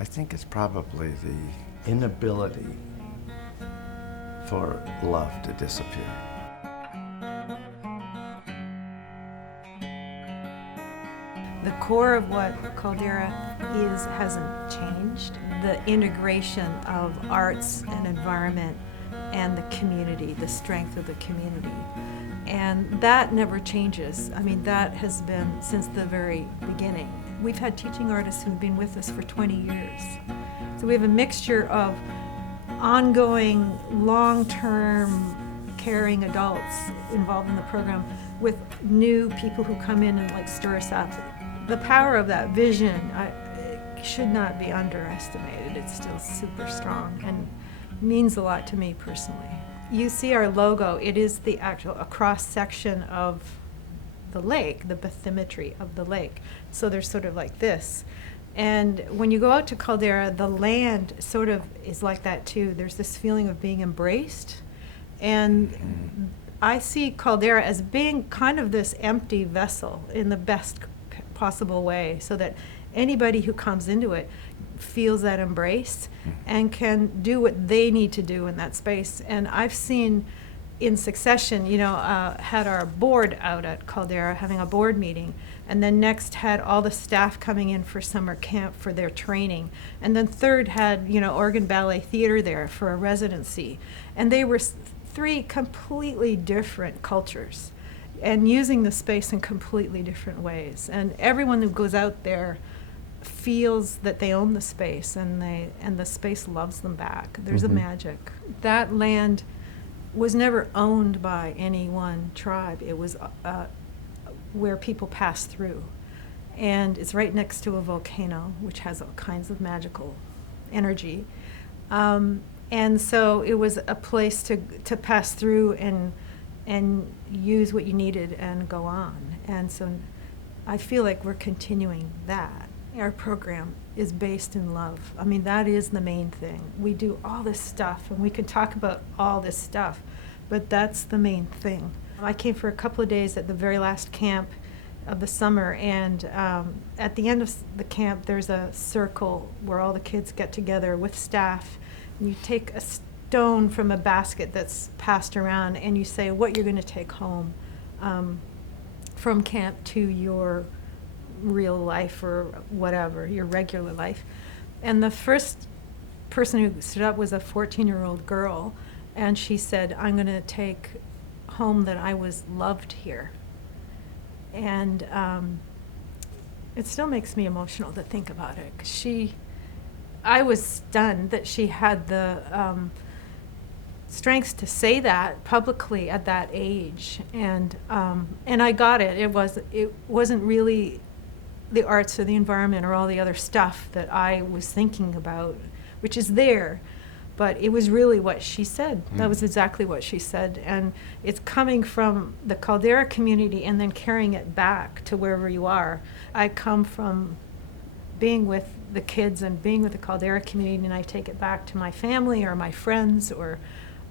I think it's probably the inability for love to disappear. The core of what Caldera is hasn't changed. The integration of arts and environment and the community, the strength of the community. And that never changes. I mean, that has been since the very beginning. We've had teaching artists who've been with us for 20 years. So we have a mixture of ongoing, long-term, caring adults involved in the program with new people who come in and stir us up. The power of that vision should not be underestimated. It's still super strong and means a lot to me personally. You see our logo, it is a cross-section of the lake, the bathymetry of the lake. So there's sort of like this. And when you go out to Caldera, the land sort of is like that too. There's this feeling of being embraced. And I see Caldera as being kind of this empty vessel in the best possible way, so that anybody who comes into it feels that embrace and can do what they need to do in that space. And I've seen in succession, had our board out at Caldera having a board meeting, and then next had all the staff coming in for summer camp for their training, and then third had organ ballet theater there for a residency, and they were three completely different cultures and using the space in completely different ways. And everyone who goes out there feels that they own the space, and the space loves them back. There's a magic. That land was never owned by any one tribe. It was where people pass through. And it's right next to a volcano, which has all kinds of magical energy. And so it was a place to pass through and use what you needed and go on. And so I feel like we're continuing that. Our program is based in love. I mean, that is the main thing. We do all this stuff, and we can talk about all this stuff, but that's the main thing. I came for a couple of days at the very last camp of the summer, and at the end of the camp, there's a circle where all the kids get together with staff, and you take a stone from a basket that's passed around, and you say what you're going to take home from camp to your real life or whatever, your regular life. And the first person who stood up was a 14-year-old girl, and she said, I'm going to take home that I was loved here. And it still makes me emotional to think about it, 'cause I was stunned that she had the strength to say that publicly at that age, and I got it. It wasn't really the arts or the environment or all the other stuff that I was thinking about, which is there, but it was really what she said. That was exactly what she said, and it's coming from the Caldera community and then carrying it back to wherever you are. I come from being with the kids and being with the Caldera community, and I take it back to my family or my friends,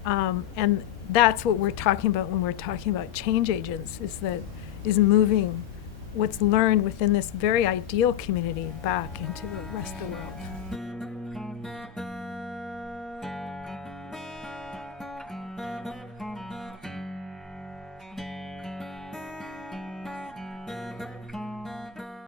and that's what we're talking about when we're talking about change agents, is moving what's learned within this very ideal community back into the rest of the world.